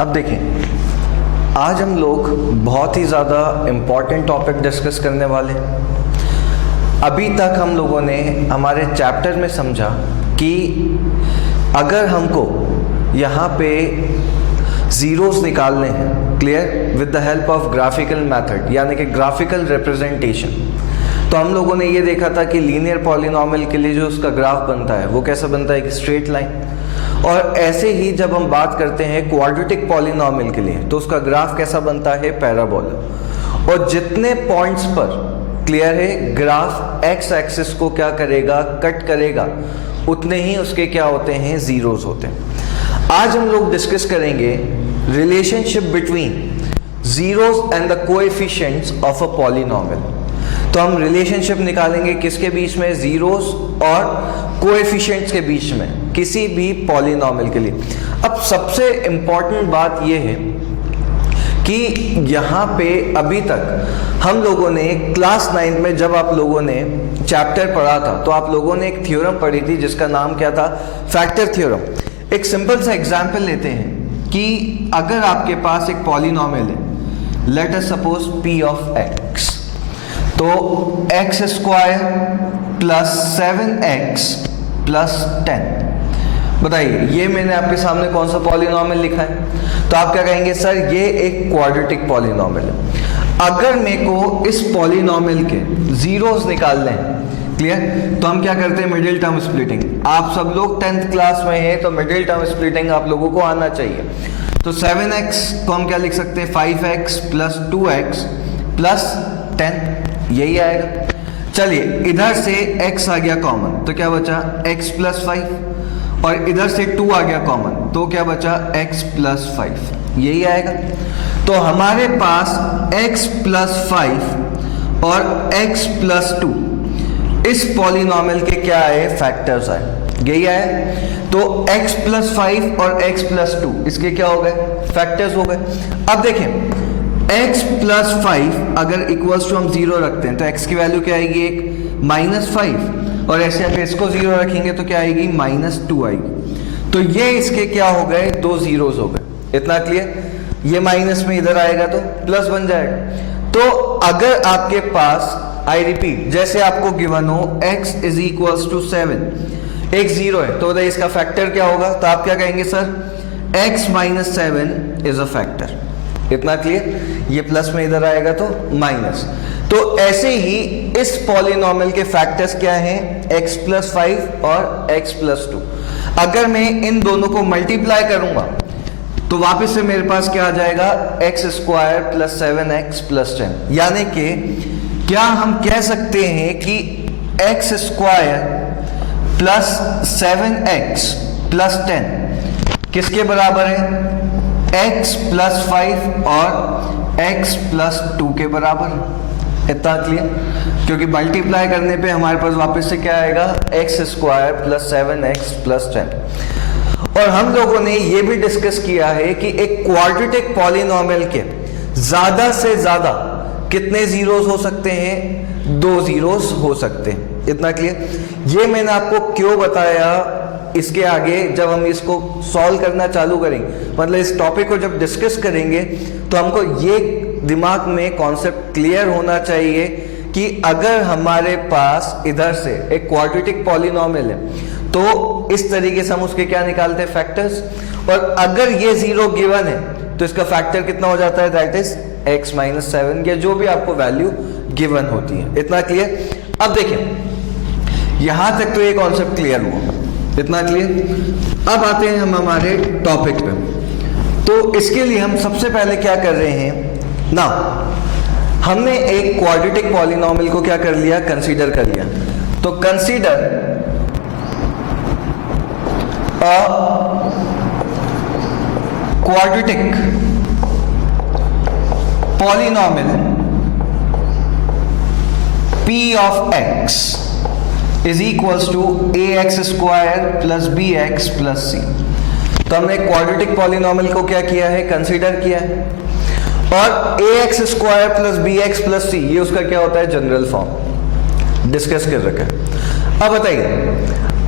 अब देखें, आज हम लोग बहुत ही ज़्यादा इम्पॉर्टेंट टॉपिक डिस्कस करने वाले हैं। अभी तक हम लोगों ने हमारे चैप्टर में समझा कि अगर हमको यहाँ पे ज़ीरोस निकालने हैं, clear, with the help of graphical method, यानी कि ग्राफिकल रिप्रेजेंटेशन, तो हम लोगों ने ये देखा था कि लीनियर पॉलिनॉमियल के लिए जो उसका ग्राफ बनता है वो कैसा बनता है, एक स्ट्रेट लाइन। और ऐसे ही जब हम बात करते हैं क्वाड्रेटिक पॉलिनॉमियल के लिए तो उसका ग्राफ कैसा बनता है, पैराबोला। और जितने पॉइंट्स पर, क्लियर है, ग्राफ एक्स एक्सिस को क्या करेगा, कट करेगा, उतने ही उसके क्या होते हैं, जीरोस होते हैं। आज हम लोग डिस्कस करेंगे relationship between zeros and the coefficients of a polynomial. तो हम रिलेशनशिप निकालेंगे किसके बीच में, जीरोस और कोएफिशिएंट्स के बीच में, किसी भी पॉलिनॉमियल के लिए। अब सबसे इंपॉर्टेंट बात यह है कि यहाँ पे अभी तक हम लोगों ने क्लास 9 में जब आप लोगों ने चैप्टर पढ़ा था तो आप लोगों ने एक थ्योरम पढ़ी थी जिसका नाम क्या था, फैक्टर थ्योरम। एक सिंपल सा एग्जांपल लेते हैं कि अगर आपके पास एक पॉलिनॉमियल है, let us suppose p of x, तो x square plus 7x plus 10। बताइए, ये मैंने आपके सामने कौन सा पॉलिनॉमियल लिखा है? तो आप क्या कहेंगे, सर ये एक क्वाड्रेटिक पॉलिनॉमियल है। अगर मेरे को इस पॉलिनॉमियल के जीरोस निकालने हैं, क्लियर, तो हम क्या करते हैं, मिडिल टर्म स्प्लिटिंग। आप सब लोग 10th क्लास में हैं तो मिडिल टर्म स्प्लिटिंग आप लोगों को आना चाहिए। तो 7x को हम क्या लिख सकते हैं, 5x प्लस 2x प्लस 10, यही आएगा। चलिए, इधर से x आ गया कॉमन, तो क्या बचा, x प्लस 5, और इधर से 2 आ गया कॉमन, तो क्या बचा, x प्लस 5, यही आएगा। तो हमारे पास x प्लस 5 और x प्लस 2 इस पॉलिनॉमियल के क्या आए, फैक्टर्स आए, यही आया। तो x प्लस 5 और x प्लस 2 इसके क्या हो गए, फैक्टर्स हो गए। अब देखें, x प्लस 5 अगर इक्वल्स टू हम 0 रखते हैं तो x की वैल्यू क्या आएगी, एक -5, और ऐसे अगर इसको 0 रखेंगे तो क्या आएगी, -2 आएगी। तो ये इसके क्या हो गए, दो जीरोस हो गए। इतना क्लियर। ये माइनस में इधर आएगा तो प्लस बन जाएगा। तो अगर आपके पास, आई रिपीट, जैसे आपको गिवन हो x इज इक्वल्स टू 7, एक 0 है, तो इसका फैक्टर क्या होगा, तो आप क्या कहेंगे, sir x minus 7 is a factor. इतना क्लियर। ये प्लस में इधर आएगा तो माइनस। तो ऐसे ही इस पॉलिनॉमियल के फैक्टर्स क्या हैं, x प्लस 5 और x प्लस 2। अगर मैं इन दोनों को मल्टीप्लाई करूंगा तो वापस से मेरे पास क्या आ जाएगा, x square plus 7x plus 10। यानी कि क्या हम कह सकते हैं कि x square plus 7x plus 10 किसके बराबर है, x प्लस 5 और x प्लस 2 के बराबर। इतना क्लियर, क्योंकि मल्टीप्लाई करने पे हमारे पास वापस से क्या आएगा, x square plus 7x plus 10। और हम लोगों ने ये भी डिस्कस किया है कि एक क्वाड्रेटिक पॉलिनॉमियल के ज्यादा से ज्यादा कितने जीरोस हो सकते हैं, 2 जीरोस हो सकते हैं। इतना क्लियर। ये मैंने आपको क्यों बताया, इसके आगे जब हम इसको सॉल्व करना चालू करेंगे, मतलब इस टॉपिक को जब डिस्कस करेंगे, तो हमको ये दिमाग में कॉन्सेप्ट क्लियर होना चाहिए कि अगर हमारे पास इधर से एक क्वाड्रेटिक पॉलिनॉमियल है तो इस तरीके से हम उसके क्या निकालते हैं, फैक्टर्स। और अगर ये 0 गिवन है तो इसका फैक्टर कितना हो जाता है, दैट इज x माइनस 7, या जो भी आपको वैल्यू गिवन होती है। इतना क्लियर। अब देखें, यहां तक तो ये कॉन्सेप्ट क्लियर हुआ। इतना क्लियर। अब आते हैं हम हमारे टॉपिक पे। तो इसके लिए हम सबसे पहले क्या कर रहे हैं ना, हमने एक क्वाड्रेटिक पॉलिनॉमियल को क्या कर लिया, कंसीडर कर लिया। तो consider a quadratic polynomial p of x is equals to ax square plus bx plus c। तो हमने क्वाड्रेटिक पॉलिनॉमियल को क्या किया है, कंसीडर किया है। और ax square plus bx plus c, ये उसका क्या होता है, जनरल फॉर्म, डिस्कस कर रखा है। अब बताइए,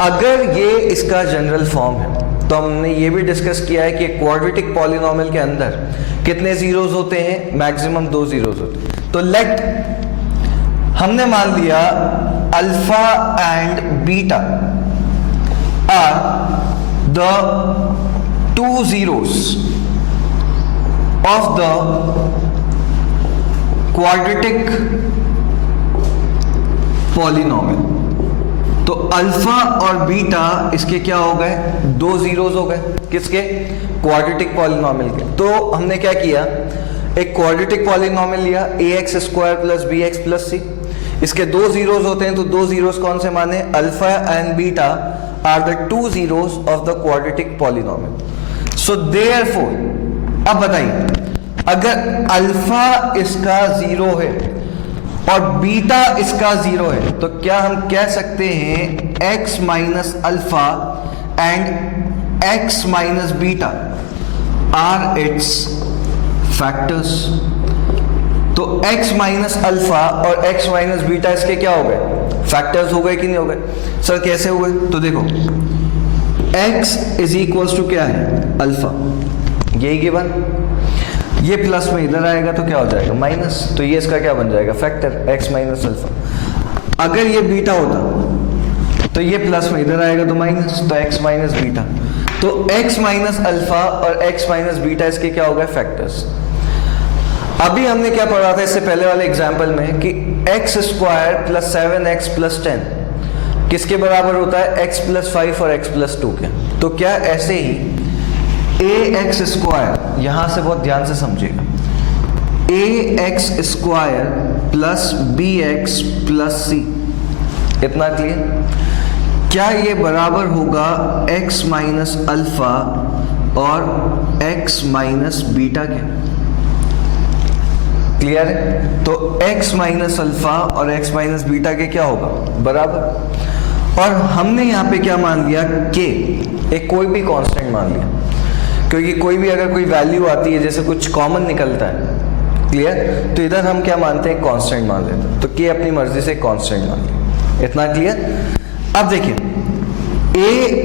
अगर ये इसका जनरल फॉर्म है तो हमने ये भी डिस्कस किया है कि क्वाड्रेटिक पॉलिनोमियल के अंदर कितने जीरोस होते हैं, मैक्सिमम 2 जीरोस होते हैं। तो लेट हमने मान लिया alpha and beta are the 2 zeros of the quadratic polynomial। तो अल्फा और बीटा इसके क्या हो गए, 2 जीरोस हो गए, किसके, क्वाड्रेटिक पॉलिनोमियल के। तो हमने क्या किया, एक क्वाड्रेटिक पॉलिनोमियल लिया ax square plus bx plus c, इसके 2 जीरोस होते हैं, तो 2 जीरोस कौन से माने, alpha and beta are the 2 zeros of the quadratic polynomial. So therefore अब बताइए, अगर अल्फा इसका 0 है और बीटा इसका 0 है, तो क्या हम कह सकते हैं x minus alpha and x minus beta are its factors. तो x माइनस अल्फा और x माइनस बीटा इसके क्या हो गए, फैक्टर्स हो गए कि नहीं हो गए। सर कैसे हुए, तो देखो x इज इक्वल्स टू क्या है, अल्फा, यही गिवन, ये प्लस में इधर आएगा तो क्या हो जाएगा, माइनस, तो ये इसका क्या बन जाएगा, फैक्टर x माइनस अल्फा। अगर ये बीटा होता तो ये प्लस में इधर आएगा तो माइनस, तो x माइनस बीटा, तो x माइनस अल्फा और x माइनस बीटा इसके क्या हो गए, फैक्टर्स। अभी हमने क्या पढ़ा था इससे पहले वाले एग्जाम्पल में कि x square plus 7x plus 10 किसके बराबर होता है, x प्लस 5 और x प्लस 2 के। तो क्या ऐसे ही ax स्क्वायर, यहां से बहुत ध्यान से समझिएगा, ax square plus bx plus c, इतना क्लियर, क्या ये बराबर होगा x माइनस अल्फा और x माइनस बीटा के, क्लियर है। तो x माइनस अल्फा और x माइनस बीटा के क्या होगा, बराबर। और हमने यहाँ पे क्या मान लिया, k, एक कोई भी कांस्टेंट मान लिया, क्योंकि कोई भी अगर कोई वैल्यू आती है, जैसे कुछ कॉमन निकलता है, क्लियर, तो इधर हम क्या मानते हैं, कांस्टेंट मान लेते हैं। तो k अपनी मर्जी से कांस्टेंट मान लिया, इतना क्लियर। अब देखिए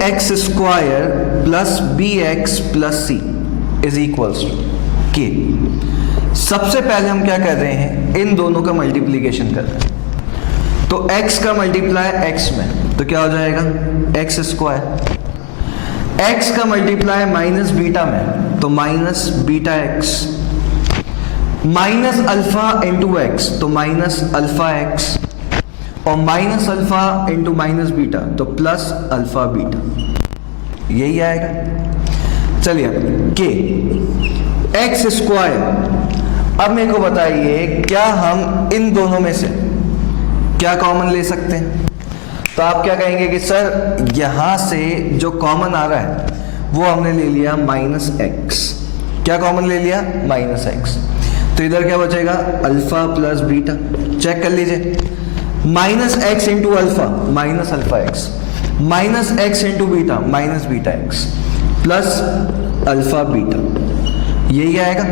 ax square plus bx plus c is equals to k। सबसे पहले हम क्या कर रहे हैं, इन दोनों का मल्टीप्लीकेशन कर रहे हैं। तो x का मल्टीप्लाई x में, तो क्या हो जाएगा, x स्क्वायर, x का मल्टीप्लाई माइनस बीटा में, तो minus beta x, minus alpha into x, तो माइनस अल्फा x, और minus alpha into minus beta, तो प्लस अल्फा बीटा, यही आएगा। चलिए k x स्क्वायर। अब मेरे को बताइए, क्या हम इन दोनों में से क्या कॉमन ले सकते हैं। तो आप क्या कहेंगे कि सर यहां से जो कॉमन आ रहा है वो हमने ले लिया माइनस एक्स, क्या कॉमन ले लिया, माइनस एक्स, तो इधर क्या बचेगा, अल्फा प्लस बीटा। चेक कर लीजिए, minus x into alpha minus alpha x, minus x into beta minus beta x, plus alpha beta, यही आएगा।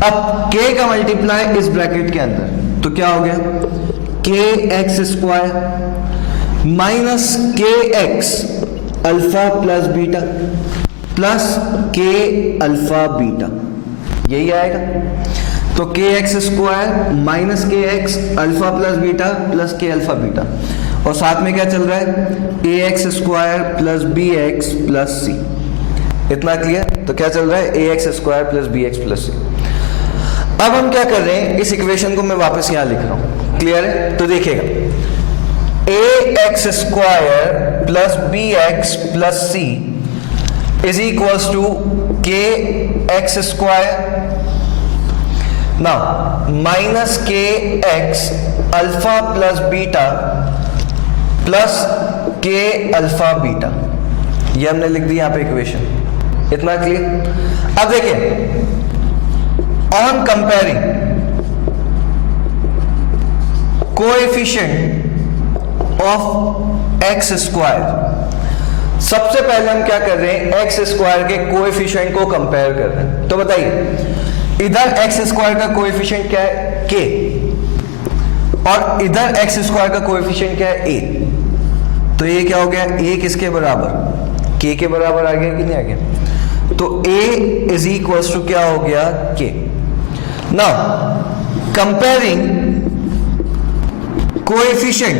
अब k का मल्टीप्लाई इस ब्रैकेट के अंदर, तो क्या हो गया, k x square minus k x alpha plus beta plus k alpha beta, यही आएगा। तो k x square minus k x alpha plus beta plus k alpha beta, और साथ में क्या चल रहा है, a x square plus b x plus c, इतना क्लियर। तो क्या चल रहा है, a x square plus b x plus c. अब हम क्या कर रहे हैं, इस इक्वेशन को मैं वापस यहां लिख रहा हूं, क्लियर है। तो देखिएगा, a x square plus b x plus c is equals to k x square, now minus k x alpha plus beta plus k alpha beta, ये हमने लिख दी यहां पे इक्वेशन, इतना क्लियर। अब देखिए, on comparing coefficient of x square, सबसे पहले हम क्या कर रहे हैं, एक्स स्क्वायर के कोएफिशिएंट को कंपेयर कर रहे हैं। तो बताइए, इधर एक्स स्क्वायर का कोएफिशिएंट क्या है, के, और इधर एक्स स्क्वायर का कोएफिशिएंट क्या है, ए। तो ये क्या हो गया, ए किसके बराबर, के बराबर आ गया कि नहीं आ गया? तो a इज इक्वल्स टू क्या हो गया? k. Now comparing coefficient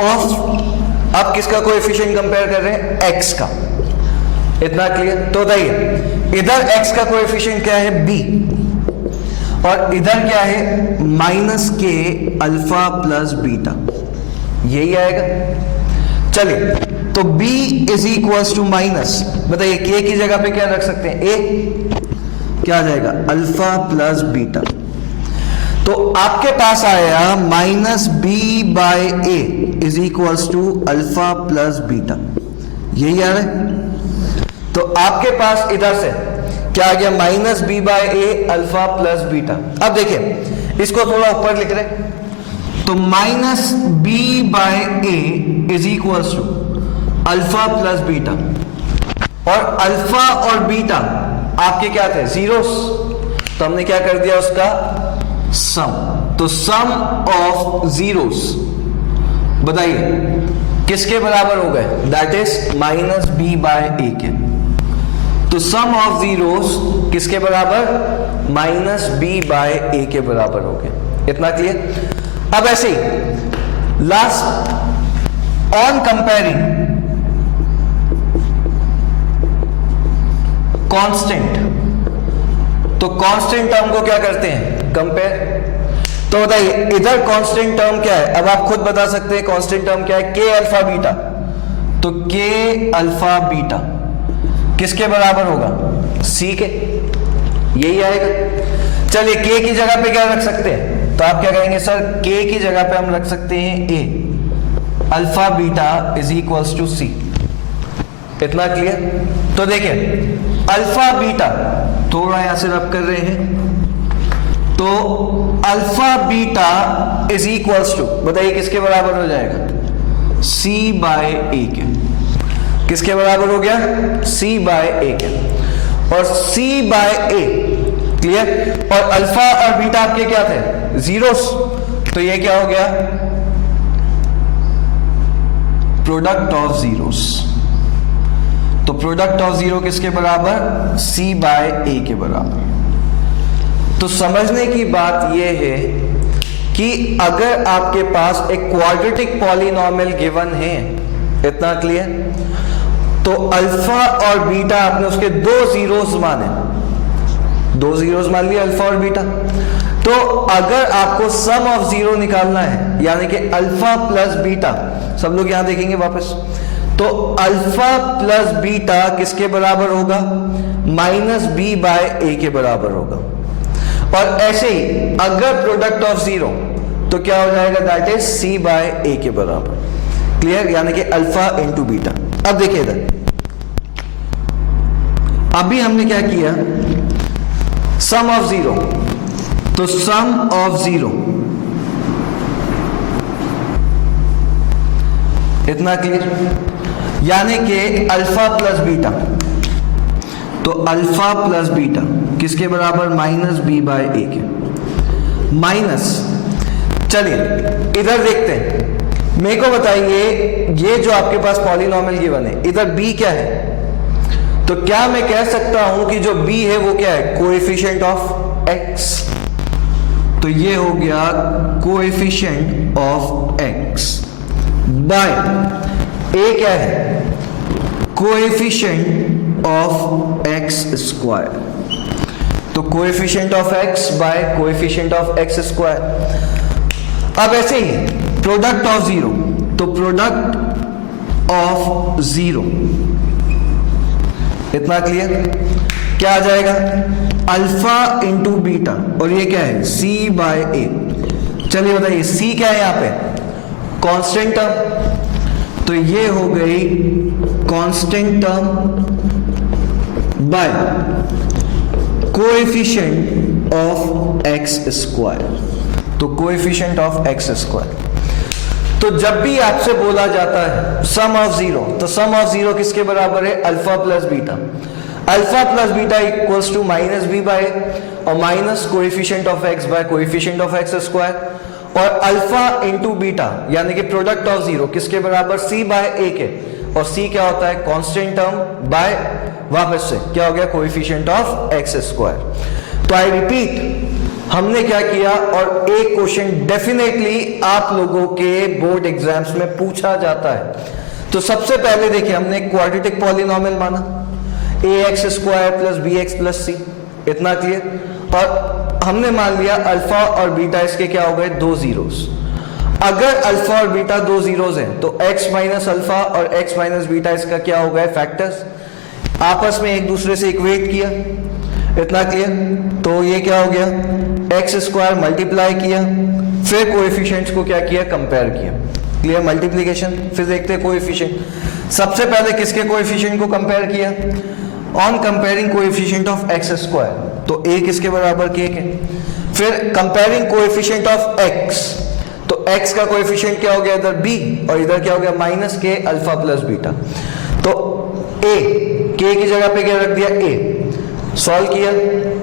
of, आप किसका कोएफिशिएंट कंपेयर कर रहे हैं? x का. इतना क्लियर? तो बताइए इधर x का कोएफिशिएंट क्या है? b, और इधर क्या है? माइनस के अल्फा प्लस बीटा. यही आएगा. चलिए, तो b is equals to minus, बताइए k की जगह पे क्या रख सकते हैं? a. क्या आ जाएगा? Alpha plus beta. तो आपके पास आया minus b by a is equals to alpha plus beta. यही आ रहा है. तो आपके पास इधर से क्या आ गया? Minus b by a alpha plus beta. अब देखिए इसको थोड़ा ऊपर लिख रहे, तो minus b by a is equals to alpha plus beta, और अल्फा और बीटा आपके क्या थे? जीरोस. तो हमने क्या कर दिया उसका सम. तो सम ऑफ जीरोस बताइए किसके बराबर हो गए? That is minus b by a k. तो सम ऑफ जीरोस किसके बराबर? माइनस बी बाय ए के बराबर हो गए. इतना क्लियर? अब ऐसे ही लास्ट ऑन कंपेयरिंग कांस्टेंट, तो कांस्टेंट टर्म को क्या करते हैं? कंपेयर. तो बताइए इधर कांस्टेंट टर्म क्या है? अब आप खुद बता सकते हैं कांस्टेंट टर्म क्या है? के अल्फा बीटा. तो के अल्फा बीटा किसके बराबर होगा? सी के. यही आएगा. चलिए के की जगह पे क्या रख सकते हैं? तो आप क्या कहेंगे? सर के की जगह पे हम रख सकते हैं a. Alpha beta is equals to c. इतना क्लियर? तो देखिए अल्फा बीटा थोड़ा यहां से रब कर रहे हैं, तो alpha beta is equals to, बताइए किसके बराबर हो जाएगा? सी बाय ए के. किसके बराबर हो गया? सी बाय ए के. और सी बाय ए क्लियर. और अल्फा और बीटा आपके क्या थे? जीरोस. तो ये क्या हो गया? Product of zeros. तो प्रोडक्ट ऑफ जीरो किसके बराबर? सी बाय ए के बराबर. तो समझने की बात यह है कि अगर आपके पास एक क्वाड्रेटिक पॉलिनॉमियल गिवन है, इतना क्लियर, तो अल्फा और बीटा आपने उसके दो जीरोस माने, दो जीरोस मान लिए अल्फा और बीटा. तो अगर आपको सम ऑफ जीरो निकालना है, यानी कि अल्फा प्लस बीटा, सब लोग यहां देखेंगे वापस, तो अल्फा प्लस बीटा किसके बराबर होगा? माइनस बी बाय ए के बराबर होगा. और ऐसे ही अगर प्रोडक्ट ऑफ जीरो, तो क्या हो जाएगा? That is C bye a के बराबर. क्लियर? यानी कि अल्फा इंटू बीटा. अब देखिए इधर, अभी हमने क्या किया? सम ऑफ जीरो. तो सम ऑफ जीरो, इतना क्लियर? यानी कि अल्फा प्लस बीटा, तो अल्फा प्लस बीटा किसके बराबर? माइनस बी बाय ए के. माइनस, चलिए इधर देखते हैं, मेरे को बताइए ये जो आपके पास पॉलिनॉमियल गिवन है, इधर b क्या है? तो क्या मैं कह सकता हूं कि जो b है वो क्या है? Coefficient of x. तो ये हो गया coefficient of x by a क्या है? Coefficient of x square. तो coefficient of x by coefficient of x square. अब ऐसे ही प्रोडक्ट ऑफ जीरो, तो प्रोडक्ट ऑफ जीरो, इतना क्लियर? क्या आ जाएगा? अल्फा इंटू बीटा, और ये क्या है? c बाय ए. चलिए बताइए c क्या है यहां पे? Constant term. तो ये हो गई constant term by coefficient of x square. तो कोएफिशिएंट ऑफ x स्क्वायर. तो जब भी आपसे बोला जाता है सम ऑफ जीरो, तो सम ऑफ जीरो किसके बराबर है? Alpha plus beta. Alpha plus beta equals to minus b by, और minus coefficient of x by coefficient of x square. और अल्फा इंटू बीटा यानी कि प्रोडक्ट ऑफ जीरो किसके बराबर? सी बाय ए के. और c क्या होता है, कांस्टेंट टर्म बाय वापस से क्या हो गया, कोएफिशिएंट ऑफ एक्स स्क्वायर। तो आई रिपीट, हमने क्या किया, और एक क्वेश्चन डेफिनेटली आप लोगों के बोर्ड एग्जाम्स में पूछा जाता है। तो सबसे पहले देखिए, हमने क्वाड्रेटिक पॉलिनोमियल माना ax square plus bx plus c, इतना क्लियर। और हमने मान लिया अल्फा और बीटा इसके क्या हो गए, दो जीरोस। अगर अल्फा और बीटा दो जीरोस हैं तो x माइनस अल्फा और x माइनस बीटा इसका क्या हो गए, फैक्टर्स, आपस में एक दूसरे से इक्वेट किया, इतना क्लियर। तो ये क्या हो गया, एक्स स्क्वायर मल्टीप्लाई किया, फिर कोएफिशिएंट्स को क्या किया, कंपेयर किया, क्लियर, मल्टीप्लिकेशन। फिर देखते हैं कोएफिशिएंट। सबसे पहले किसके कोएफिशिएंट को कंपेयर किया, on comparing coefficient of x square, तो a किसके बराबर के है। फिर कंपेयरिंग कोएफिशिएंट ऑफ x, तो x का कोएफिशिएंट क्या हो गया, इधर b और इधर क्या हो गया, माइनस के अल्फा प्लस बीटा। तो a k की जगह पे क्या रख दिया, a, सॉल्व किया,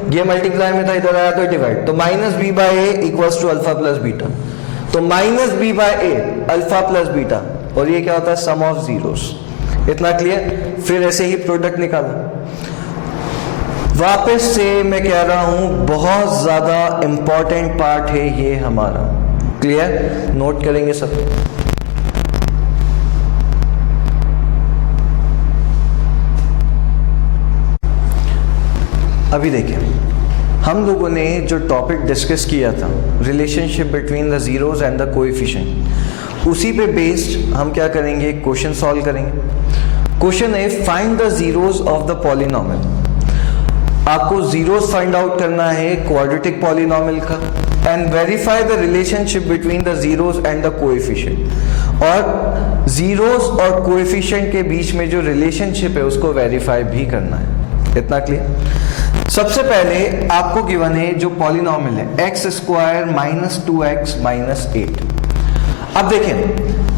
ये मल्टीप्लाई में था, इधर आया तो डिवाइड, तो minus b by a equals to alpha plus beta. तो minus b by a alpha plus beta, और ये क्या होता है, सम ऑफ जीरोस, इतना क्लियर। फिर ऐसे ही प्रोडक्ट निकाला। वापस से मैं कह रहा हूं, बहुत ज्यादा इंपॉर्टेंट पार्ट है ये हमारा, क्लियर, नोट करेंगे सब। अभी देखिए, हम लोगों ने जो टॉपिक डिस्कस किया था, relationship between the zeros and the coefficient, उसी पे बेस्ड हम क्या करेंगे, क्वेश्चन सॉल्व करेंगे। क्वेश्चन है, find the zeros of the polynomial. आपको जीरोस फाइंड आउट करना है क्वाड्रेटिक पॉलिनोमियल का, and verify the relationship between the zeros and the coefficient. और जीरोस और कोएफिशिएंट के बीच में जो रिलेशनशिप है उसको वेरीफाई भी करना है, इतना क्लियर। सबसे पहले आपको गिवन है जो पॉलिनोमियल है x square minus 2x minus 8। अब देखें,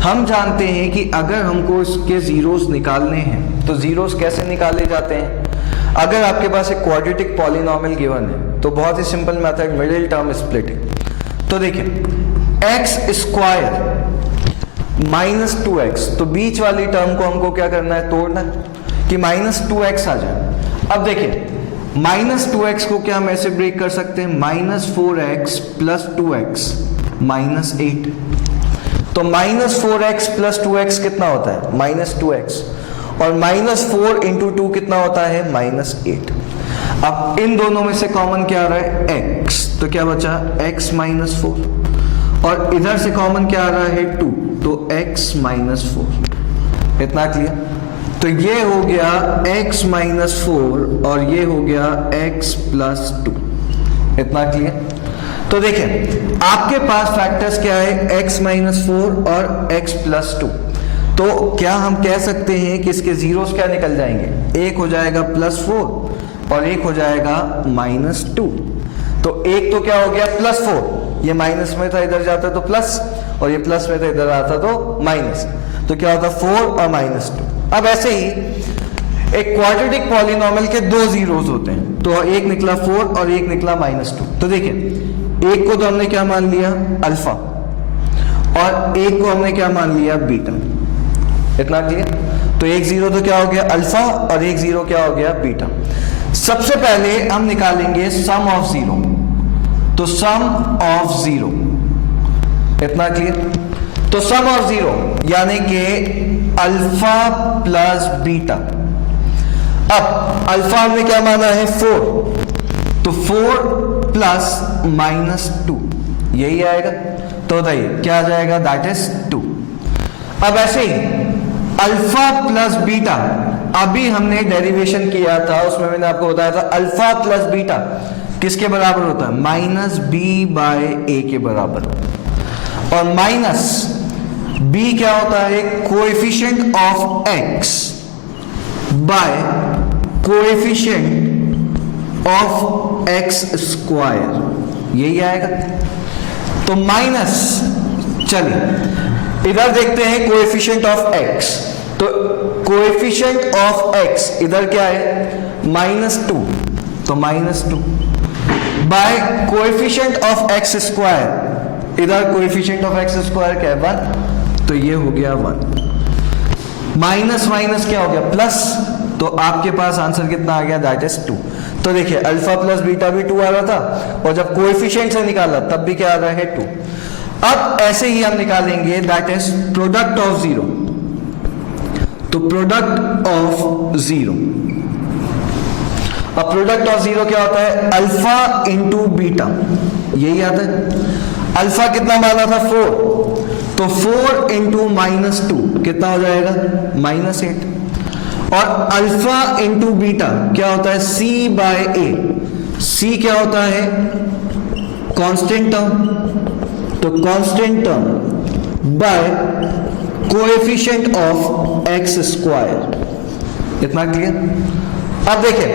हम जानते हैं कि अगर हमको इसके जीरोस निकालने हैं तो जीरोस कैसे निकाले जाते हैं। अगर आपके पास एक क्वाड्रेटिक पॉलिनोमियल गिवन है तो बहुत ही simple method, middle term splitting. तो देखिए, एक्स स्क्वायर माइनस 2x, तो बीच वाली टर्म को हमको क्या करना है, तोड़ना है कि माइनस 2x आ जाए। अब देखिए, माइनस 2x को क्या हम ऐसे ब्रेक कर सकते हैं, minus 4x plus 2x minus 8। तो माइनस 4x प्लस 2x कितना होता है, माइनस 2x, और माइनस 4 इंटू 2 कितना होता है, माइनस 8। अब इन दोनों में से कॉमन क्या आ रहा है, x, तो क्या बचा, x माइनस 4, और इधर से कॉमन क्या आ रहा है, 2, तो x माइनस 4, इतना क्लियर। तो ये हो गया x माइनस 4 और ये हो गया x प्लस 2, इतना क्लियर। तो देखिए, आपके पास फैक्टर्स क्या है, x माइनस 4 और x प्लस 2। तो क्या हम कह सकते हैं कि इसके जीरोस क्या निकल जाएंगे, एक हो जाएगा प्लस 4 और एक हो जाएगा माइनस 2। तो एक तो क्या हो गया, प्लस 4, ये माइनस में था इधर जाता तो प्लस, और ये प्लस में था इधर आता तो माइनस, तो क्या होता 4 और माइनस 2। अब ऐसे ही एक क्वाड्रेटिक पॉलिनोमियल के दो जीरोस होते हैं, तो एक निकला 4 और एक निकला माइनस 2। तो देखिए, एक को तो हमने क्या मान लिया, अल्फा, और एक को हमने क्या मान लिया, बीटा, इतना क्लियर। तो एक जीरो तो क्या हो गया, अल्फा, और एक जीरो क्या हो गया, बीटा। सबसे पहले हम निकालेंगे सम ऑफ जीरो, तो सम ऑफ जीरो, इतना क्लियर। तो सम ऑफ जीरो यानी कि अल्फा प्लस बीटा। अब अल्फा हमने क्या माना है, 4, तो 4 प्लस माइनस 2, यही आएगा। तो बताइए क्या आ जाएगा, दैट इज 2। अब ऐसे ही अल्फा प्लस बीटा, अभी हमने डेरिवेशन किया था, उसमें मैंने आपको बताया था अल्फा प्लस बीटा किसके बराबर होता है, माइनस बी बाय ए के बराबर। और माइनस बी क्या होता है, coefficient of x by coefficient of x square, यही आएगा। तो माइनस, चलिए इधर देखते हैं कोएफिशिएंट ऑफ एक्स, तो कोएफिशिएंट ऑफ एक्स इधर क्या है, माइनस 2, तो minus 2 by coefficient of x square, इधर कोएफिशिएंट ऑफ एक्स स्क्वायर क्या है, 1, तो ये हो गया 1। माइनस माइनस क्या हो गया प्लस, तो आपके पास आंसर कितना आ गया, दैट इज 2। तो देखिए अल्फा प्लस बीटा भी 2 आ रहा था, और जब कोएफिशिएंट से निकाला तब भी क्या आ रहा है 2। अब ऐसे ही हम निकालेंगे that is product of zero. तो प्रोडक्ट ऑफ जीरो, अब प्रोडक्ट ऑफ जीरो क्या होता है, अल्फा इंटू बीटा, यही आता है। अल्फा कितना माना था 4, तो 4 इंटू -2 कितना हो जाएगा, -8। और अल्फा इंटू बीटा क्या होता है, C/A। C क्या होता है, कांस्टेंट टर्म, तो constant term by coefficient of x²। इतना क्लियर। अब देखिए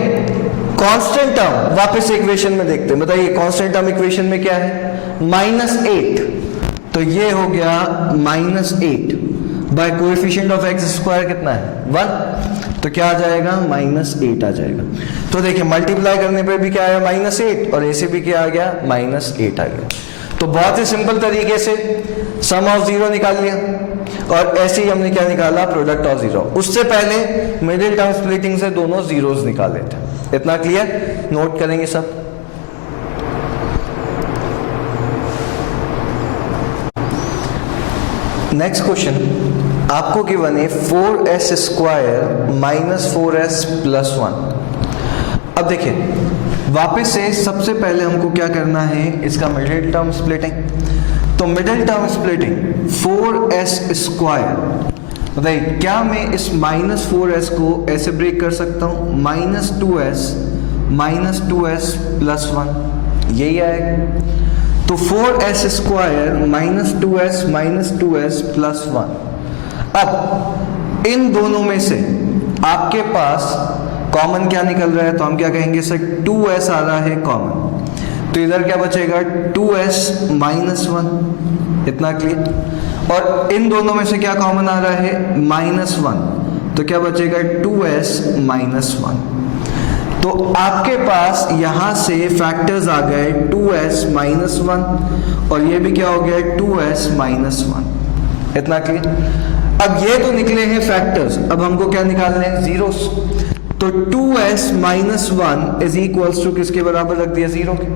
कांस्टेंट टर्म वापस इक्वेशन में देखते हैं, बताइए कांस्टेंट टर्म इक्वेशन में क्या है, -8, तो ये हो गया -8 बाय कोएफिशिएंट ऑफ x² कितना है 1, तो क्या आ जाएगा, -8 आ जाएगा। तो देखिए मल्टीप्लाई करने पे भी क्या आया, -8, और ऐसे भी क्या आ गया, -8 आ गया। तो बहुत ही सिंपल तरीके से सम ऑफ जीरो निकाल लिया, और ऐसे ही हमने क्या निकाला, प्रोडक्ट ऑफ जीरो। उससे पहले मिडिल टर्म स्प्लिटिंग से दोनों जीरोस निकाले थे। इतना क्लियर, नोट करेंगे सब। नेक्स्ट क्वेश्चन आपको गिवन है 4s² - 4s + 1। अब देखिए वापस से सबसे पहले हमको क्या करना है, इसका मिडिल टर्म स्प्लिटिंग। तो मिडिल टर्म स्प्लिटिंग 4s², बताइए क्या मैं इस -4s को ऐसे ब्रेक कर सकता हूं, -2s + 1, यही आएगा। तो 4s² -2s + 1। अब इन दोनों में से आपके पास कॉमन क्या निकल रहा है, तो हम क्या कहेंगे सर, 2s आ रहा है कॉमन, तो इधर क्या बचेगा, 2s - 1। इतना क्लियर। और इन दोनों में से क्या कॉमन आ रहा है, -1, तो क्या बचेगा, 2s - 1। तो आपके पास यहां से फैक्टर्स आ गए 2s - 1, और ये भी क्या हो गया, 2s - 1। इतना क्लियर। अब ये तो निकले हैं फैक्टर्स, अब हमको क्या निकालने हैं, जीरोस। तो 2s - 1 इज इक्वल्स टू किसके बराबर रख दिया, 0 के।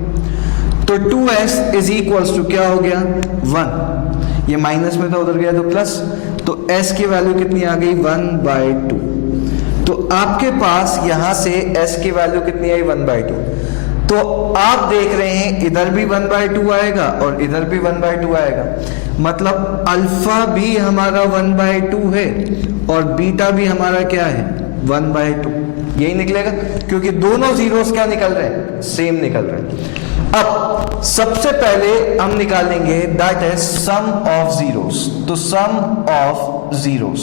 तो 2s इज इक्वल्स टू क्या हो गया, 1, ये माइनस में था उधर गया तो प्लस, तो s की वैल्यू कितनी आ गई, 1/2। तो आपके पास यहां से s की वैल्यू कितनी आई, 1/2। तो आप देख रहे हैं इधर भी 1/2 आएगा और इधर भी 1/2 आएगा, मतलब अल्फा भी हमारा 1/2 है और बीटा भी हमारा क्या है, 1/2, यही निकलेगा, क्योंकि दोनों जीरोस क्या निकल रहे हैं, सेम निकल रहे हैं। अब सबसे पहले हम निकालेंगे that is sum of zeros. तो sum of zeros,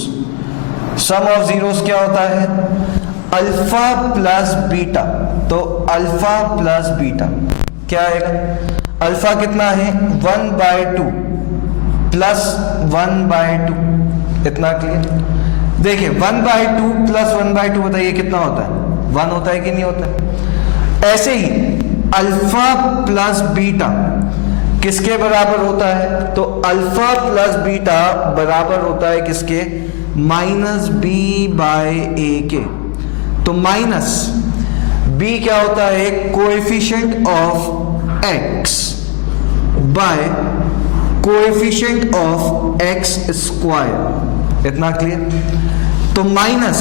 sum of zeros क्या होता है, अल्फा प्लस बीटा। तो अल्फा प्लस बीटा क्या आएगा, अल्फा कितना है, 1/2 प्लस 1/2। इतना क्लियर। देखिए 1/2 प्लस 1/2 बताइए कितना होता है, 1 होता है कि नहीं होता है। ऐसे ही अल्फा प्लस बीटा किसके बराबर होता है, तो अल्फा प्लस बीटा बराबर होता है किसके, -b/a के। तो माइनस b क्या होता है, coefficient of x by coefficient of x²। इतना क्लियर। तो माइनस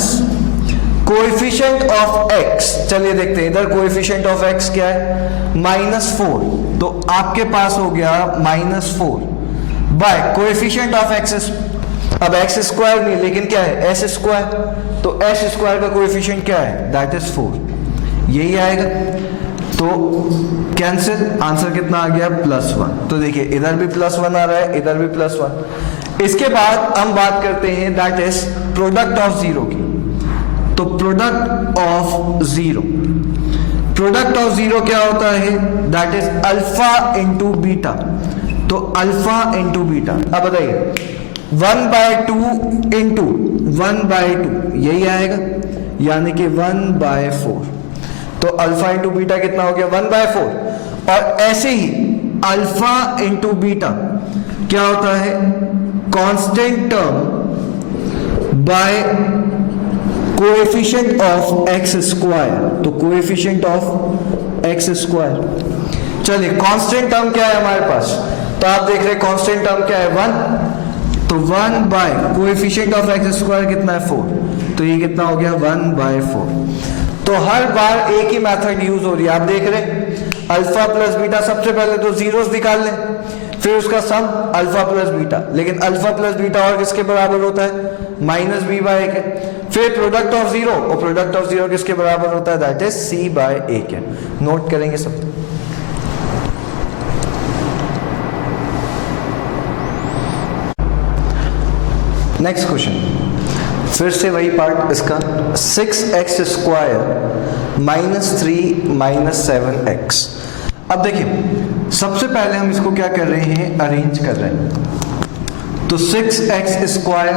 कोएफिशिएंट ऑफ x, चलिए देखते हैं इधर कोएफिशिएंट ऑफ x क्या है, -4, तो आपके पास हो गया -4 बाय कोएफिशिएंट ऑफ x। अब x² नहीं लेकिन क्या है, s², तो s² का कोएफिशिएंट क्या है, दैट इज 4, यही आएगा। तो कैंसिल, आंसर कितना आ गया, +1। तो देखिए इधर भी +1 आ रहा है, इधर भी +1। इसके बाद हम बात करते हैं that is product of zero की। तो product of zero, product of zero क्या होता है, that is alpha into beta. तो अल्फा इंटू बीटा, अब बताइए 1/2 इंटू 1/2 यही आएगा, यानी कि 1/4। तो अल्फा इंटू बीटा कितना हो गया, 1/4। और ऐसे ही अल्फा इंटू बीटा क्या होता है, constant term by coefficient of x square, तो कोएफिशिएंट ऑफ एक्स स्क्वायर। चलिए कांस्टेंट टर्म क्या है हमारे पास, तो आप देख रहे हैं कांस्टेंट टर्म क्या है 1, तो 1 by coefficient of x square कितना है 4, तो ये कितना हो गया 1/4। तो हर बार एक ही मेथड यूज हो रही है, आप देख रहे हैं अल्फा प्लस बीटा, सबसे पहले तो जीरोस निकाल लें, फिर उसका सम अल्फा प्लस बीटा, लेकिन अल्फा प्लस बीटा और किसके बराबर होता है -b/a के, फिर प्रोडक्ट ऑफ जीरो, और प्रोडक्ट ऑफ जीरो किसके बराबर होता है, दैट इज c/a के। नोट करेंगे सब। नेक्स्ट क्वेश्चन, फिर से वही पार्ट इसका, 6x स्क्वायर -3 -7x। अब देखिए सबसे पहले हम इसको क्या कर रहे हैं, अरेंज कर रहे हैं। तो 6x स्क्वायर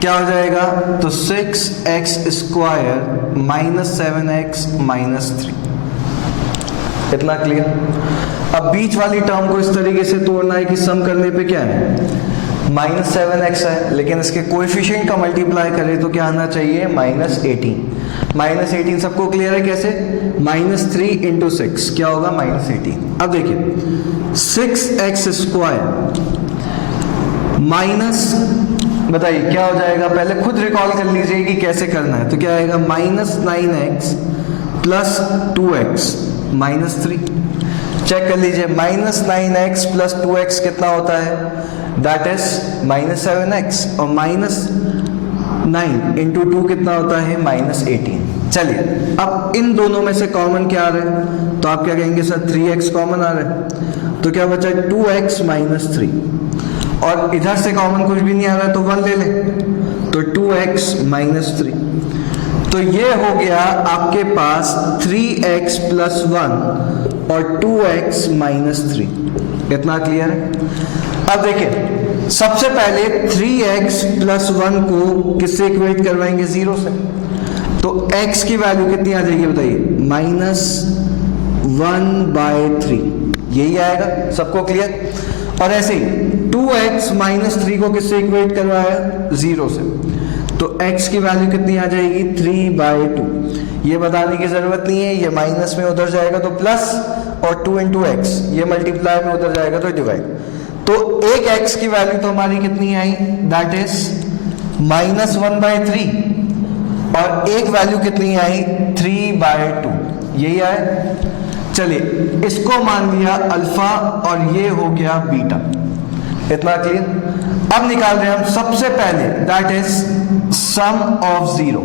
क्या हो जाएगा, तो 6x स्क्वायर -7x -3, इतना क्लियर। अब बीच वाली टर्म को इस तरीके से तोड़ना है कि सम करने पे क्या है -7x है, लेकिन इसके कोएफिशिएंट का मल्टीप्लाई करें तो क्या आना चाहिए -18। -18 सबको क्लियर है कैसे, -3 × 6 क्या होगा -18। अब देखिए 6x स्क्वायर माइनस, बताइए क्या हो जाएगा, पहले खुद रिकॉल कर लीजिए कि कैसे करना है। तो क्या आएगा -9x + 2x -3। चेक कर लीजिए -9x + 2x कितना होता है, दैट इज -7x, और -9 × 2 कितना होता है -18। चलिए अब इन दोनों में से कॉमन क्या आ रहा है, तो आप क्या कहेंगे सर 3x कॉमन आ रहा है, तो क्या बचा 2x -3, और इधर से कॉमन कुछ भी नहीं आ रहा है तो 1 ले लें, तो 2x -3, तो ये हो गया आपके पास 3x + 1 और 2x -3, इतना क्लियर है। अब देखिए सबसे पहले 3x + 1 को किससे इक्वेट करवाएंगे, 0 से, तो x की वैल्यू कितनी आ जाएगी बताइए -1/3, यही आएगा, सबको क्लियर। और ऐसे ही 2x -3 को किससे इक्वेट करवाया, 0 से, तो x की वैल्यू कितनी आ जाएगी 3/2। ये बताने की जरूरत नहीं है, ये माइनस में उधर जाएगा तो प्लस, और 2 × x, ये मल्टीप्लाई में उधर जाएगा तो डिवाइड। तो एक x की वैल्यू तो हमारी कितनी आई, दैट इज -1/3, और एक वैल्यू कितनी आई 3/2, यही आए। चलिए इसको मान लिया अल्फा और ये हो गया बीटा, इतना क्लियर। अब निकाल रहे हैं हम सबसे पहले, that is sum of zero.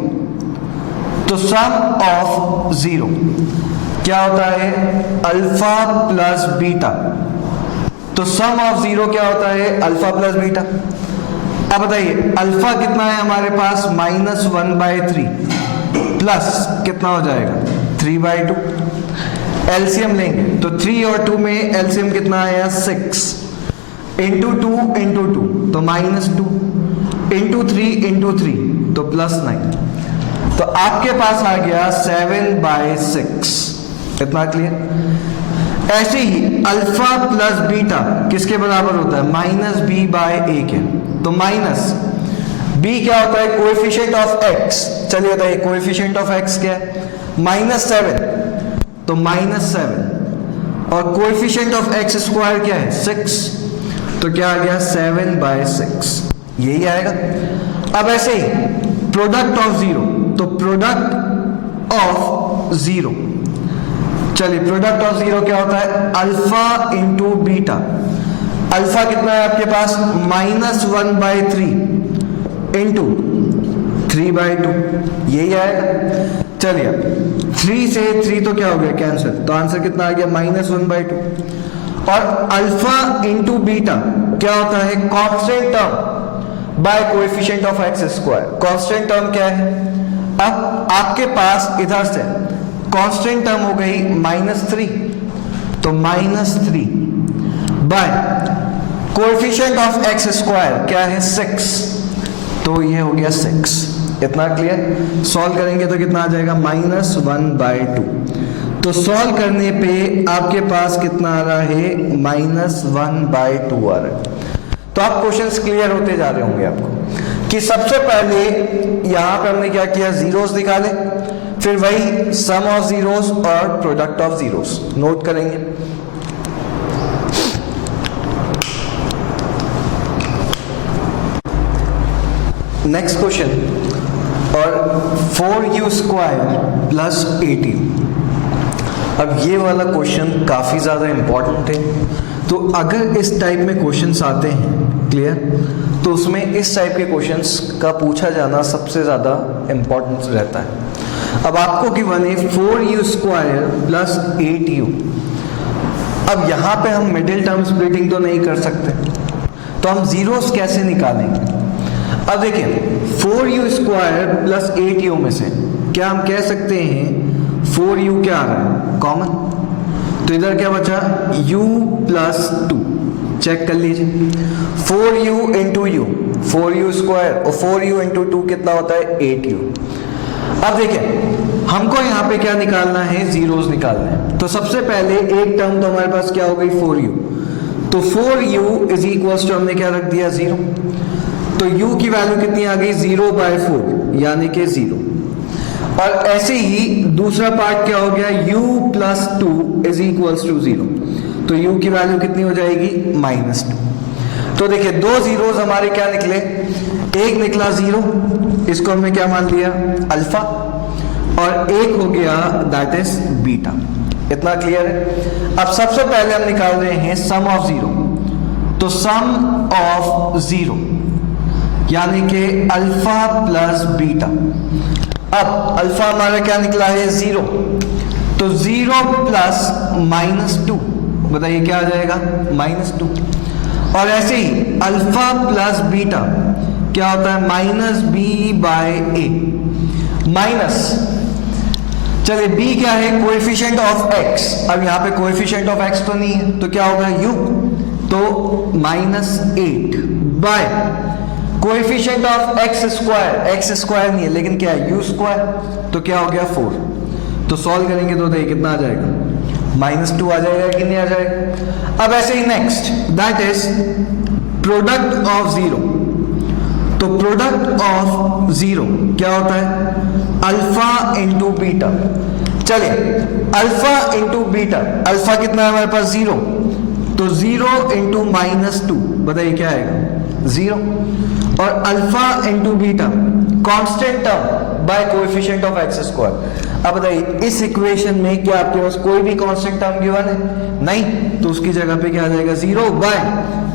तो सम ऑफ जीरो क्या होता है, अल्फा प्लस बीटा, तो सम ऑफ जीरो क्या होता है, अल्फा प्लस बीटा। अब बताइए अल्फा कितना है हमारे पास -1/3 प्लस कितना हो जाएगा 3/2, एलसीएम लेंगे तो 3 और 2 में एलसीएम कितना आया 6 × 2 × 2 तो -2 × 3 × 3 तो +9, तो आपके पास आ गया 7/6, इतना क्लियर। ऐसे ही अल्फा प्लस बीटा किसके बराबर होता है, -b/a के, तो माइनस b क्या होता है, कोएफिशिएंट ऑफ x। चलिए बताइए कोएफिशिएंट ऑफ x क्या है, -7, तो -7, और कोएफिशिएंट ऑफ x स्क्वायर क्या है 6, तो क्या आ गया 7/6, यही आएगा। अब ऐसे ही प्रोडक्ट ऑफ जीरो, तो प्रोडक्ट ऑफ जीरो, चलिए प्रोडक्ट ऑफ जीरो क्या होता है, अल्फा × बीटा। अल्फा कितना है आपके पास -1/3 × 3/2, यही आएगा। चलिए 3 से 3 तो क्या हो गया कैंसिल, तो आंसर कितना आ गया -1/2। और अल्फा × बीटा क्या होता है, constant term by coefficient of x square. Constant term क्या है, अब आपके पास इधर से कांस्टेंट टर्म हो गई -3, तो -3 by coefficient of x square क्या है 6, तो ये हो गया 6, इतना क्लियर। सॉल्व करेंगे तो कितना आ जाएगा -1/2, तो सॉल्व करने पे आपके पास कितना आ रहा है -1/2 आ रहा है। तो आप क्वेश्चंस क्लियर होते जा रहे होंगे आपको। कि सबसे पहले यहां पे हमने क्या किया, जीरोस निकाले, फिर वही सम ऑफ जीरोस और प्रोडक्ट ऑफ जीरोस नोट करेंगे। नेक्स्ट क्वेश्चन, और 4u स्क्वायर प्लस 8u। अब ये वाला क्वेश्चन काफी ज्यादा इंपॉर्टेंट है, तो अगर इस टाइप में क्वेश्चंस आते हैं, क्लियर, तो उसमें इस टाइप के क्वेश्चंस का पूछा जाना सबसे ज्यादा इंपॉर्टेंट रहता है। अब आपको गिवन है 4u स्क्वायर प्लस 8u। अब यहां पे हम मिडिल टर्म स्प्लिटिंग तो नहीं कर सकते, तो हम जीरोस कैसे निकालेंगे। अब देखिए 4u स्क्वायर प्लस 8u में से क्या हम कह सकते हैं 4u क्या आ रहा है कॉमन, तो इधर क्या बचा u प्लस 2, चेक कर लीजिए 4u into you, 4u square और 4u इंटू 2 कितना होता है 8u। अब देखिए हमको यहाँ पे क्या निकालना है, जीरोस निकालना है। तो सबसे पहले एक टर्म तो हमारे पास क्या हो गई 4u, तो 4u इज इक्वल्स टू हमने क्या रख दिया 0, तो u की वैल्यू कितनी आ गई 0/4 यानी कि 0। और ऐसे ही दूसरा पार्ट क्या हो गया u plus 2 is equals to 0, तो u की वैल्यू कितनी हो जाएगी -2। तो देखिए दो जीरोस हमारे क्या निकले, एक निकला 0, इसको हमने क्या मान लिया अल्फा, और एक हो गया दैट इज बीटा। इतना क्लियर है। अब सबसे पहले हम निकाल रहे हैं सम ऑफ 0, तो सम ऑफ 0 यानी कि अल्फा प्लस बीटा। अब अल्फा हमारा क्या निकला है 0, तो 0 प्लस -2, बताइए क्या आ जाएगा -2। और ऐसे ही अल्फा प्लस बीटा क्या होता है -b/a माइनस, चलिए b क्या है कोएफिशिएंट ऑफ x। अब यहां पे कोएफिशिएंट ऑफ x तो नहीं है, तो क्या होगा u, तो -8 by coefficient of x square नहीं है लेकिन क्या है u स्क्वायर, तो क्या हो गया 4। तो सॉल्व करेंगे तो देखिए कितना आ जाएगा -2 आ जाएगा कि नहीं आ जाएगा। अब ऐसे ही next that is product of 0, तो प्रोडक्ट ऑफ 0 क्या होता है अल्फा इंटू बीटा। चलिए अल्फा इंटू बीटा, अल्फा कितना है हमारे पास 0, तो 0 इंटू -2 बताइए क्या आएगा 0, और alpha into beta constant term by coefficient of x square. अब बताइए इस इक्वेशन में क्या आपके पास कोई भी कांस्टेंट टर्म गिवन है नहीं, तो उसकी जगह पे क्या आ जाएगा 0 by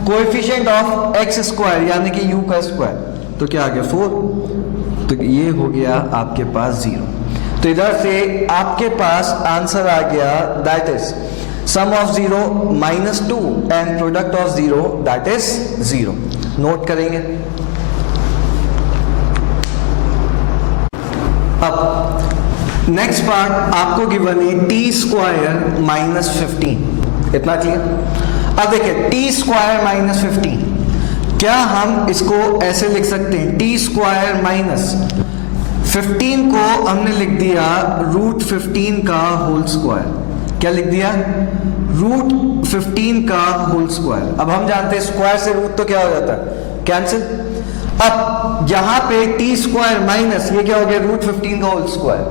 coefficient of x square यानी कि u का स्क्वायर, तो क्या आ गया 4, तो ये हो गया आपके पास 0। तो इधर से आपके पास आंसर आ गया that is sum of 0 -2 and product of 0 that is 0। Note करेंगे। अब नेक्स्ट पार्ट आपको गिवन है टी स्क्वायर -15। इतना क्लियर। अब देखिए टी स्क्वायर -15, क्या हम इसको ऐसे लिख सकते हैं टी स्क्वायर -15 को हमने लिख दिया √15 का होल स्क्वायर। क्या लिख दिया √15 का होल स्क्वायर। अब हम जानते हैं स्क्वायर से रूट तो क्या हो जाता है कैंसिल। अब यहां पे टी स्क्वायर माइनस ये क्या हो गया √15 का होल स्क्वायर,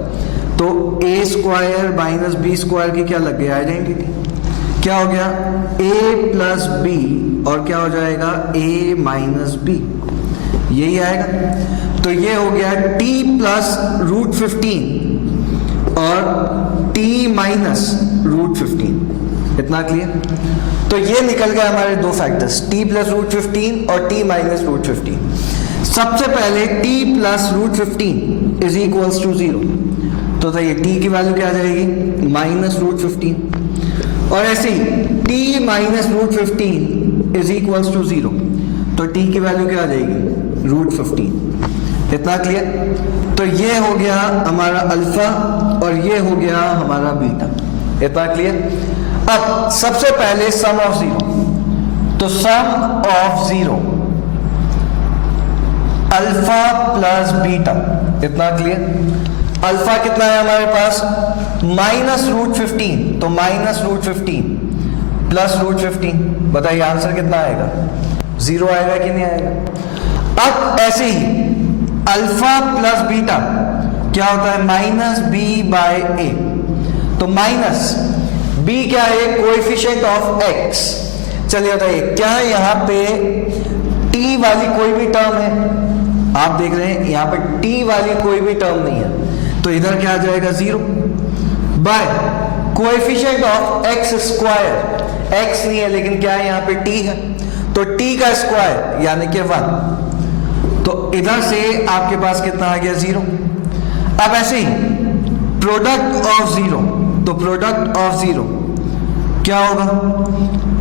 तो ए स्क्वायर माइनस बी स्क्वायर की क्या लग गया आइडेंटिटी, क्या हो गया a प्लस बी और क्या हो जाएगा a माइनस बी, यही आएगा। तो ये हो गया t प्लस √15 और t माइनस √15। इतना क्लियर। तो ये निकल गया हमारे दो फैक्टर्स t प्लस √15 और t माइनस √15। सबसे पहले t plus √15 is equals to 0, तो ये t की वैल्यू क्या आ जाएगी -√15, और ऐसे ही t minus √15 is equals to 0, तो t की वैल्यू क्या आ जाएगी √15। इतना क्लियर। तो ये हो गया हमारा अल्फा और ये हो गया हमारा बीटा। इतना क्लियर। अब सबसे पहले सम ऑफ 0, तो sum of 0 alpha plus beta. इतना क्लियर। अल्फा कितना है हमारे पास -√15, तो -√15 प्लस √15, बताइए आंसर कितना आएगा 0 आएगा कि नहीं आएगा। अब ऐसे ही अल्फा प्लस बीटा क्या होता है, माइनस बी बाय ए। तो माइनस बी क्या है, कोएफिशिएंट ऑफ एक्स। चलिए बताइए क्या यहां पे टी वाली कोई भी टर्म है? आप देख रहे हैं यहां पे टी वाली कोई भी टर्म नहीं है, तो इधर क्या आ जाएगा, 0 by coefficient of x square. X नहीं है लेकिन क्या है, यहां पे टी है, तो टी का स्क्वायर यानी कि 1। तो इधर से आपके पास कितना आ गया, 0। अब ऐसे ही प्रोडक्ट ऑफ 0, तो प्रोडक्ट ऑफ 0 क्या होगा,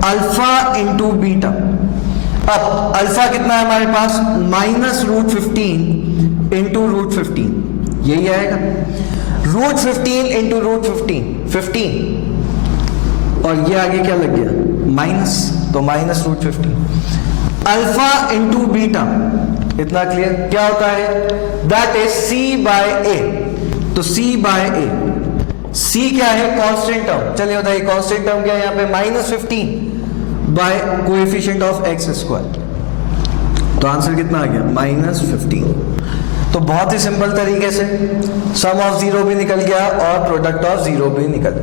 अल्फा इंटू बीटा। अब अल्फा कितना है हमारे पास, -√15 इंटू √15, यही आएगा। √15 इंटू √15 15, और ये आगे क्या लग गया, माइनस, तो -√15। अल्फा इंटू बीटा, इतना क्लियर? क्या होता है, दैट इज सी बाय ए। तो सी बाय ए, सी क्या है, कांस्टेंट टर्म। चलिए बताइए कांस्टेंट टर्म क्या है यहाँ पे, -15 by coefficient of x square. तो आंसर कितना आ गया, -15। तो बहुत ही सिंपल तरीके से सम ऑफ 0 भी निकल गया और प्रोडक्ट ऑफ 0 भी निकल,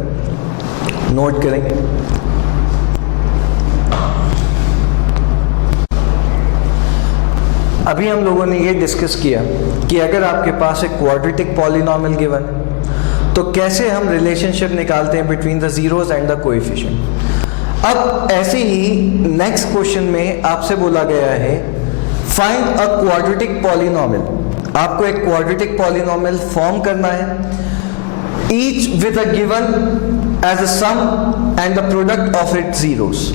नोट करेंगे। अभी हम लोगों ने ये डिस्कस किया कि अगर आपके पास एक क्वाड्रेटिक पॉलिनोमियल गिवन है तो कैसे हम रिलेशनशिप निकालते हैं between the zeros and the coefficient. अब ऐसे ही नेक्स्ट क्वेश्चन में आपसे बोला गया है फाइंड अ क्वाड्रेटिक पॉलिनोमियल। आपको एक क्वाड्रेटिक पॉलिनोमियल फॉर्म करना है, each with a given as a sum and the product of it zeros.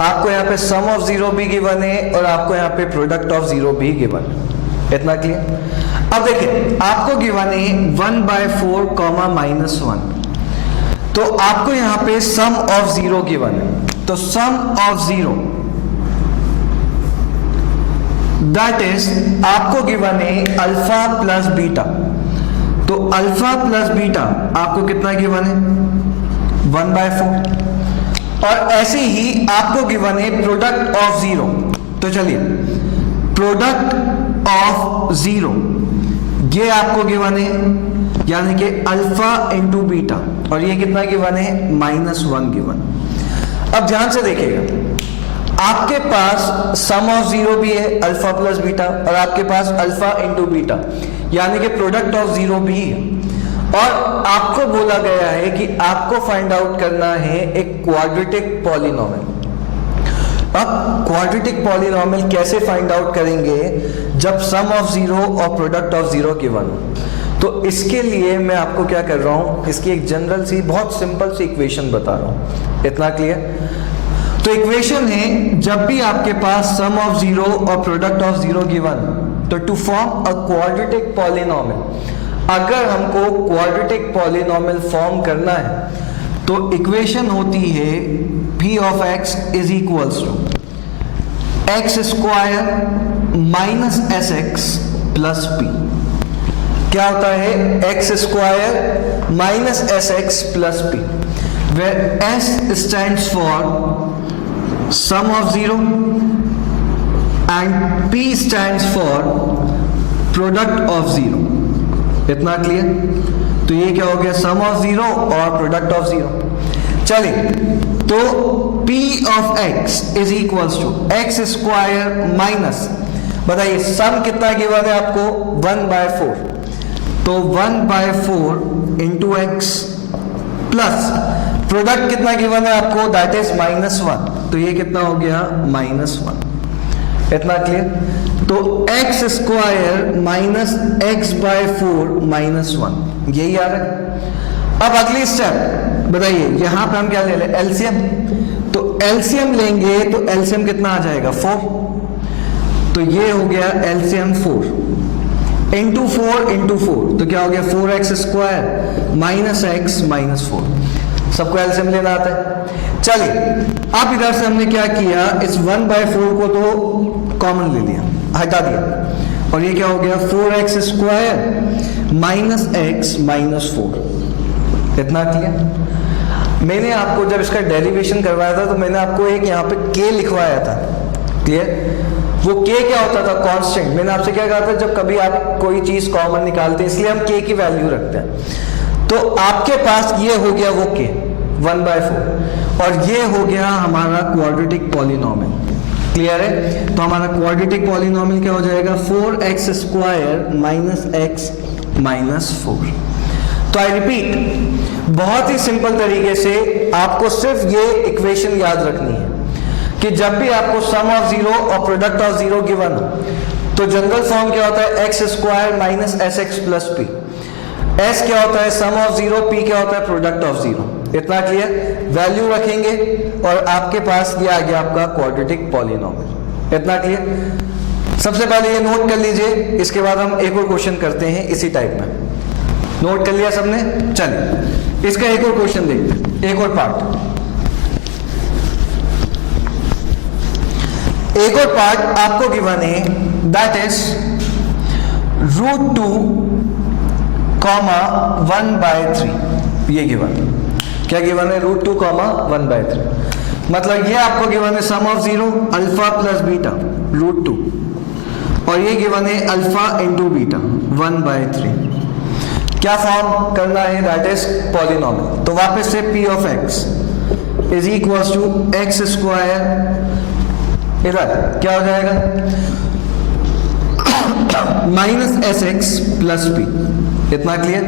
आपको यहाँ पे सम ऑफ 0 भी गिवन है और आपको यहाँ पे प्रोडक्ट ऑफ 0 भी गिवन है। इतना क्लियर? अब देखिए आपको गिवन है 1/4 -1, तो आपको यहाँ पे सम ऑफ 0 गिवन है। तो सम ऑफ 0 दैट इज आपको गिवन है अल्फा प्लस बीटा। तो अल्फा प्लस बीटा आपको कितना गिवन है, 1/4। और ऐसे ही आपको गिवन है प्रोडक्ट ऑफ 0। तो चलिए प्रोडक्ट ऑफ 0 ये आपको गिवन है यानी कि अल्फा इंटू बीटा, और ये कितना गिवन है, -1 गिवन। अब ध्यान से देखिएगा आपके पास सम ऑफ 0 भी है अल्फा प्लस बीटा, और आपके पास अल्फा इंटू बीटा यानी कि प्रोडक्ट ऑफ 0 भी है, और आपको बोला गया है कि आपको फाइंड आउट करना है एक क्वाड्रेटिक पॉलिनोमियल। अब क्वाड्रेटिक पॉलिनोमियल कैसे फाइंड आउट करेंगे जब सम ऑफ 0 और प्रोडक्ट ऑफ 0 गिवन हो। तो इसके लिए मैं आपको क्या कर रहा हूं, इसकी एक जनरल सी बहुत सिंपल सी इक्वेशन बता रहा हूं। इतना क्लियर? तो इक्वेशन है जब भी आपके पास सम ऑफ 0 और प्रोडक्ट ऑफ 0 गिवन, तो to form a quadratic polynomial, अगर हमको क्वाड्रेटिक पॉलिनोमियल फॉर्म करना है तो इक्वेशन होती है p of x is equals to x square -sx plus p। क्या होता है, x square -sx plus p, where s stands for sum of 0 and p stands for product of 0। इतना clear? तो ये क्या हो गया, सम ऑफ 0 और प्रोडक्ट ऑफ 0। चलिए तो p of x is equals to x square minus, बताइए सम कितना गिवन है आपको, 1/4। तो 1/4 इंटू एक्स प्लस प्रोडक्ट कितना गिवन है आपको, दैट इज -1। तो ये कितना हो गया, -1। इतना क्लियर? तो एक्स स्क्वायर -x/4 -1, यही आ रहा है। अब अगली स्टेप बताइए, यहां पे हम क्या ले लें, एलसीएम। तो एलसीएम लेंगे तो एलसीएम कितना आ जाएगा, 4। तो ये हो गया एलसीएम 4 इंटू 4 तो क्या हो गया, 4x स्क्वायर -x -4। सबको एलसीएम लेना आता है। चलिए अब इधर से हमने क्या किया, इस 1/4 को तो कॉमन ले लिया, हटा दिया, और ये क्या हो गया, 4x स्क्वायर -x -4। इतना क्लियर? मैंने आपको जब इसका डेरिवेशन करवाया था तो मैंने आपको एक यहाँ पे k लिखवाया था, क्लियर? वो k क्या होता था? कांस्टेंट। मैंने आपसे क्या कहा था, जब कभी आप कोई चीज कॉमन निकालते हैं इसलिए हम k की वैल्यू रखते हैं। तो आपके पास ये हो गया वो k 1/4 और ये हो गया हमारा क्वाड्रेटिक पॉलिनोमियल। क्लियर है? तो हमारा क्वाड्रेटिक पॉलिनोमियल क्या हो जाएगा? 4x² minus x minus 4। तो आई रिपीट, बहुत ही सिंपल तरीके से आपको सिर्फ ये इक्वेशन याद रखनी है कि जब भी आपको सम ऑफ जीरो और प्रोडक्ट ऑफ जीरो गिवन हो तो जनरल फॉर्म क्या होता है? x² minus sx plus p। s क्या होता है? सम ऑफ जीरो, p क्या होता है? Product of zero. इतना क्लियर? वैल्यू रखेंगे और आपके पास ये आ गया आपका क्वाड्रेटिक पॉलिनोमियल। इतना क्लियर? सबसे पहले ये नोट कर लीजिए, इसके बाद हम एक और क्वेश्चन करते हैं इसी टाइप में। नोट कर लिया सबने? चलिए इसका एक और क्वेश्चन देखते हैं, एक और पार्ट। एक और पार्ट आपको गिवन है, दैट इज √2, 1/3। ये गिवन, क्या गिवन है? √2, 1/3। मतलब ये आपको गिवन है sum of zero alpha plus beta √2 और ये गिवन है अल्फा इंटू बीटा 1/3। क्या फॉर्म करना है? That is polynomial. तो वापस से p of x is equal to x², इधर क्या हो जाएगा? Minus sx plus p। इतना क्लियर?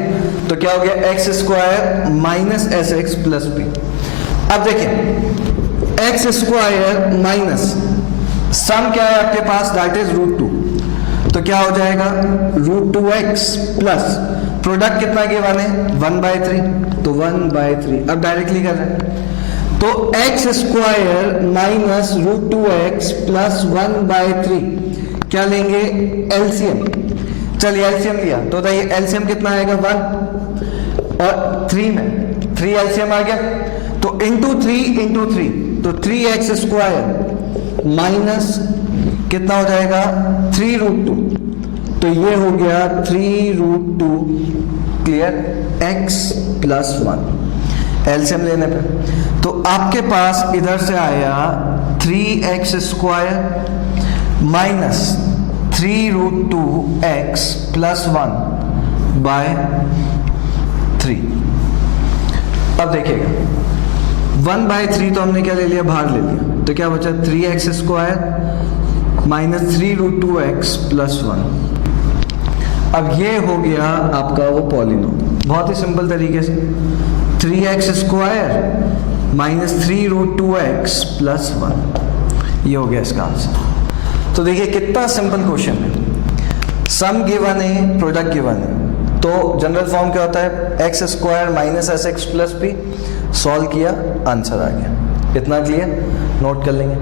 तो क्या हो गया? x² minus sx plus p। अब देखिए x² माइनस सम क्या है आपके पास? That is √2। तो क्या हो जाएगा? √2x प्लस प्रोडक्ट कितना गिवन है? 1/3। तो 1/3 अब डायरेक्टली कर रहे हैं, तो x² माइनस √2x प्लस 1/3 क्या लेंगे? एलसीएम। चलिए एलसीएम लिया तो ये एलसीएम कितना आएगा? 1 और 3 में 3 एलसीएम आ गया, तो इंटू 3 तो 3x² माइनस कितना हो जाएगा? 3√2। तो ये हो गया 3√2। क्लियर? x प्लस 1 एलसीएम लेने पे तो आपके पास इधर से आया 3x² माइनस 3√2x प्लस 1/3। अब देखिएगा 1/3 तो हमने क्या ले लिया? बाहर ले लिया, तो क्या बचा? 3x² minus 3√2x plus 1। अब ये हो गया आपका वो पॉलिनोमियल। बहुत ही सिंपल तरीके से 3x² माइनस 3√2x प्लस 1, ये हो गया इसका आंसर। तो देखिए कितना सिंपल क्वेश्चन है। सम गिवन है, प्रोडक्ट गिवन है, तो जनरल फॉर्म क्या होता है? x² minus sx plus p। Solve किया, आंसर आ गया। इतना क्लियर? नोट कर लेंगे।